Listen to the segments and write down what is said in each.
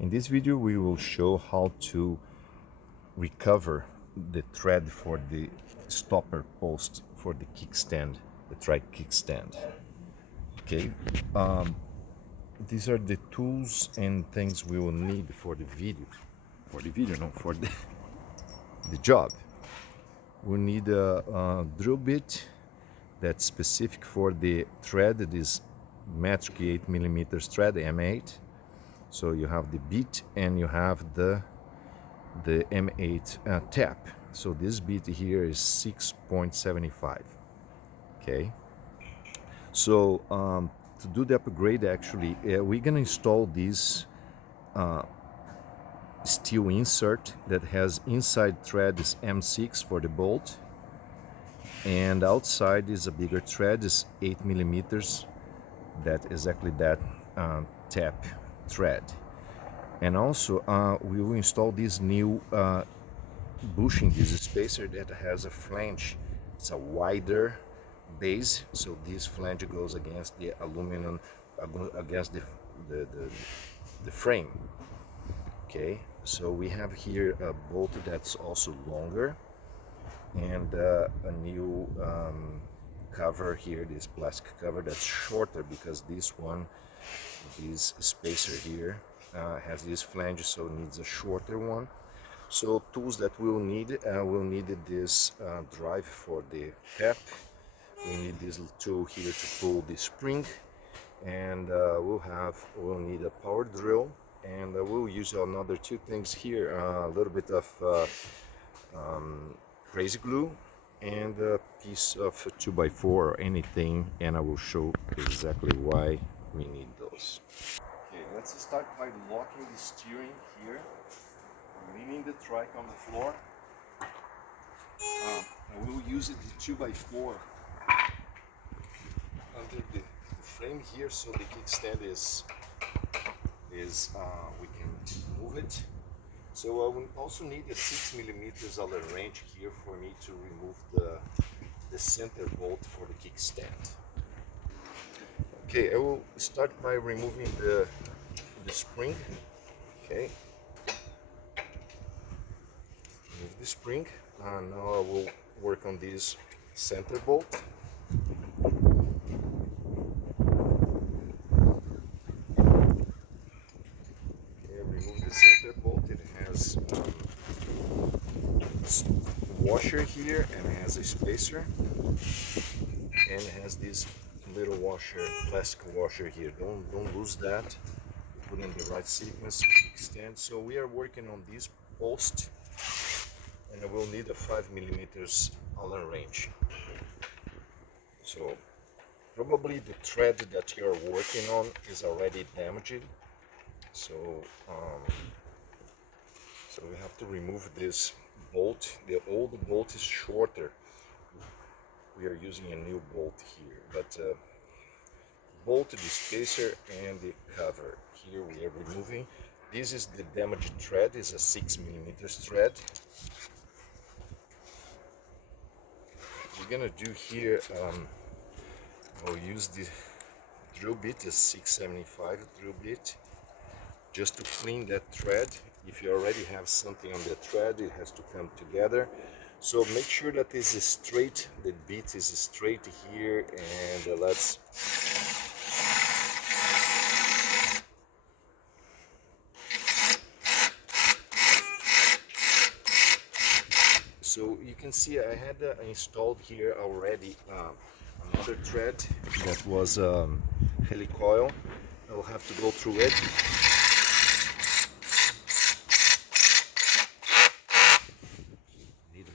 In this video we will show how to recover the thread for the stopper post for the kickstand, the trike kickstand. Okay, these are the tools and things we will need for the video. For the job. We need a drill bit that's specific for the thread, this metric 8mm thread, M8. So you have the bit and you have the M8 tap. So this bit here is 6.75. Okay. So to do the upgrade, actually, we're gonna install this steel insert that has inside thread is M6 for the bolt, and outside is a bigger thread, is 8mm. That exactly that tap thread. And also we will install this new bushing, this spacer that has a flange. It's a wider base, so this flange goes against the aluminum, against the frame. Okay, so we have here a bolt that's also longer, and a new cover here, this plastic cover that's shorter, because this spacer here has this flange, so it needs a shorter one. So tools that we'll need this drive for the tap. We need this tool here to pull the spring, and we'll need a power drill, and we'll use another two things here, a little bit of crazy glue and a piece of 2x4 or anything, and I will show exactly why we need those. Okay, let's start by locking the steering here, leaning the trike on the floor. I will use the 2x4 under the frame here, so the kickstand is we can move it. So I will also need a 6mm Allen wrench here for me to remove the center bolt for the kickstand. Okay, I will start by removing the spring. Okay, remove the spring. Now I will work on this center bolt. It has washer here, and it has a spacer, and it has this little washer, plastic washer here. Don't lose that. Put in the right sequence, extend. So we are working on this post, and I will need a 5mm Allen wrench. So probably the thread that you are working on is already damaged. So so we have to remove this bolt. The old bolt is shorter. We are using a new bolt here, but bolt, the spacer, and the cover here we are removing. This is the damaged thread. Is a 6mm thread. We're gonna do here. I'll use the drill bit, a 675 drill bit, just to clean that thread. If you already have something on the thread, it has to come together. So make sure that this is straight, the bit is straight here, and let's so you can see I had installed here already another thread that was helicoil. I will have to go through it.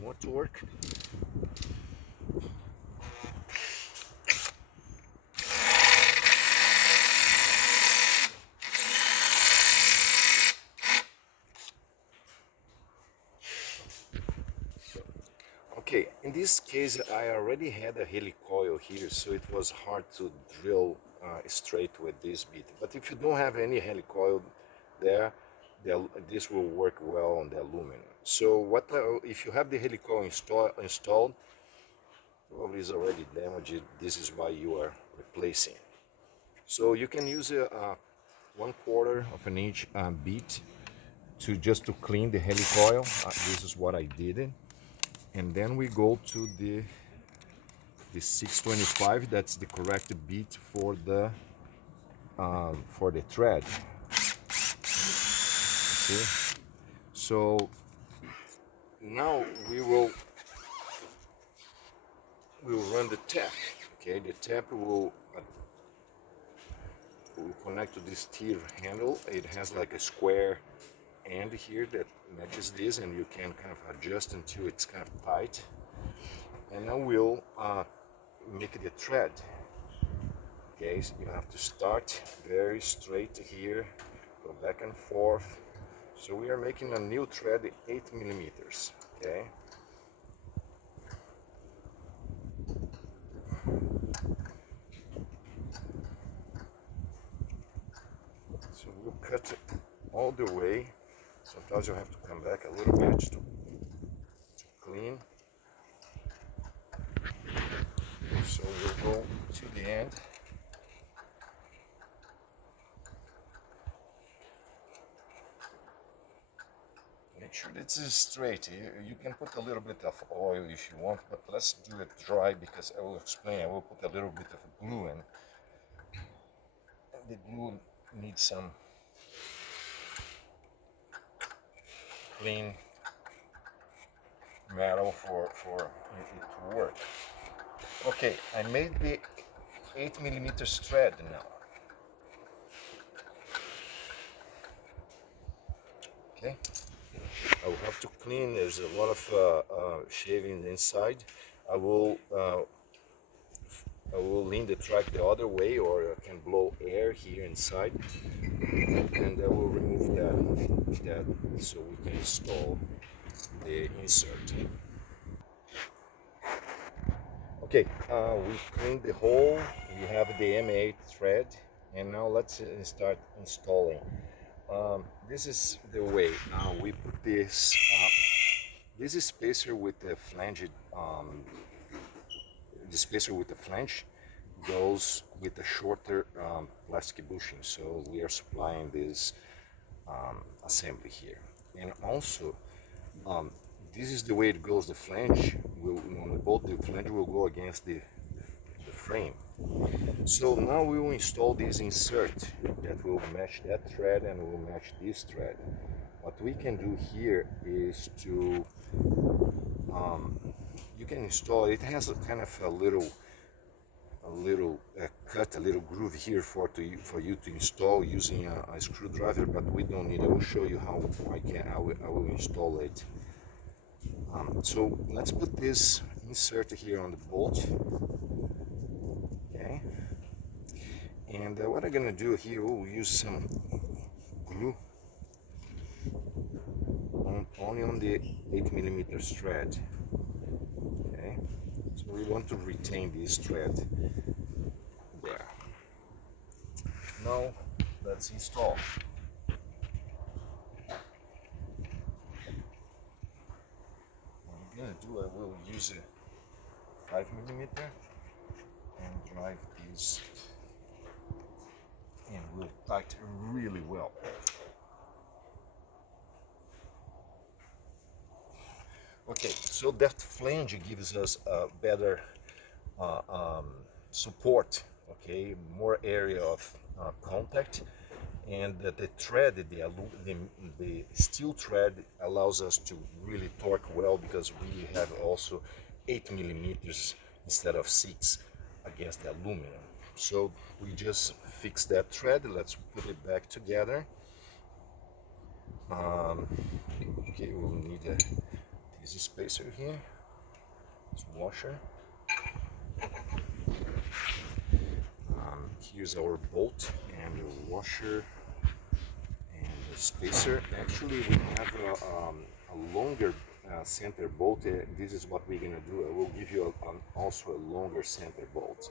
More torque. Okay, in this case I already had a helicoil here, so it was hard to drill straight with this bit. But if you don't have any helicoil there, this will work well on the aluminum. So if you have the helicoil installed, probably is already damaged. This is why you are replacing. So you can use a 1/4 of an inch bit to just to clean the helicoil. This is what I did, and then we go to the 625. That's the correct bit for the thread. See? So now we'll run the tap. Okay, the tap will connect to this tier handle. It has like a square end here that matches this, and you can kind of adjust until it's kind of tight. And now we'll make the thread. Okay, so you have to start very straight here, go back and forth. So we are making a new thread 8 millimeters. Okay. So we'll cut it all the way. Sometimes you have to come back a little bit to clean. So we'll go to the end. Make sure it's straight. You can put a little bit of oil if you want, but let's do it dry because I will explain. I will put a little bit of glue in. The glue needs some clean metal for it to work. Okay, I made the 8 millimeters thread now. Okay, I will have to clean. There's a lot of shaving inside. I will lean the track the other way, or I can blow air here inside, and I will remove that so we can install the insert. Okay, we cleaned the hole. We have the M8 thread, and now let's start installing. This is the way. We put this. This is spacer with the flange. The spacer with the flange goes with a shorter plastic bushing. So we are supplying this assembly here, and also. This is the way it goes. The flange will, on the bolt, the flange will go against the frame. So now we will install this insert that will match that thread and will match this thread. What we can do here is to, you can install, it has a kind of a little cut, a little groove here for you to install using a screwdriver, but we don't need it. I will show you how I will install it. So let's put this insert here on the bolt. Okay, and what I'm gonna do here, we'll use some glue only on the 8 millimeters thread. Okay, so we want to retain this thread there. Now let's install. I will use a 5 millimeter and drive this, and will tighten really well. Okay, so that flange gives us a better support. Okay, more area of contact, and the thread, the steel thread allows us to really torque well because we have also 8 millimeters instead of 6 against the aluminum. So we just fix that thread. Let's put it back together. Okay, we'll need this spacer here, this washer. Here's our bolt and the washer and the spacer. Actually, we have a longer center bolt. This is what we're gonna do. I will give you also a longer center bolt.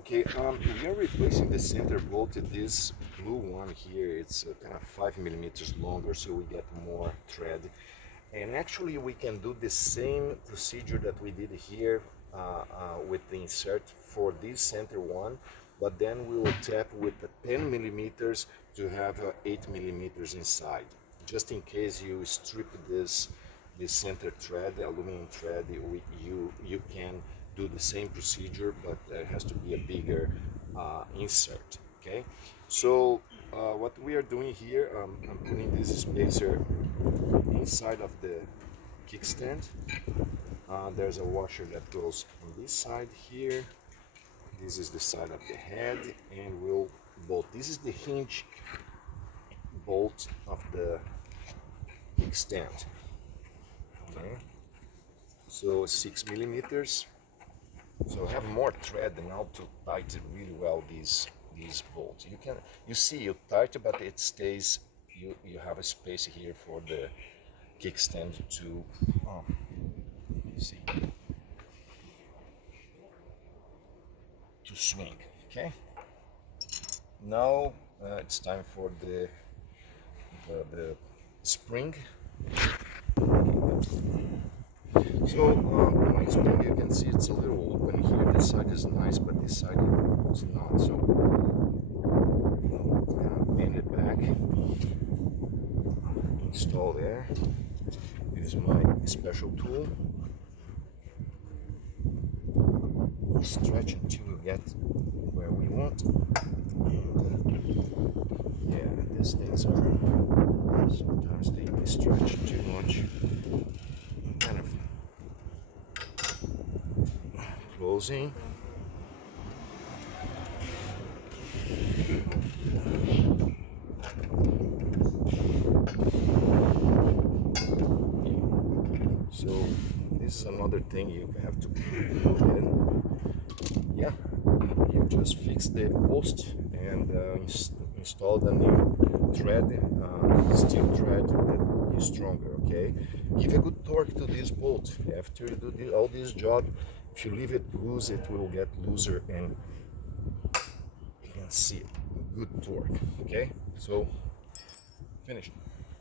Okay, we are replacing the center bolt. This blue one here, it's kind of 5 millimeters longer, so we get more thread. And actually, we can do the same procedure that we did here with the insert for this center one, but then we will tap with the 10 millimeters to have 8 millimeters inside. Just in case you strip this center thread, the aluminum thread, you can do the same procedure, but there has to be a bigger insert. Okay, so what we are doing here, I'm putting this spacer inside of the kickstand. There's a washer that goes on this side here. This is the side of the head, and we'll bolt. This is the hinge bolt of the kickstand. Okay, so 6 millimeters. So I have more thread now to tighten really well these bolts. You see you tighten, but it stays. You have a space here for the kickstand to you see, to swing. Okay. Now it's time for the spring. So my spring, you can see it's a little open here. This side is nice, but this side is not. So bend it back, install there. Use my special tool. Stretch until we get where we want. Yeah, these things are sometimes they stretch too much. Kind of closing. So this is another thing you have to put in. Yeah, you just fix the post and install the new thread, steel thread that is stronger. Okay, give a good torque to this bolt. After you do all this job, if you leave it loose, it will get looser, and you can see it. Good torque. Okay, so finished.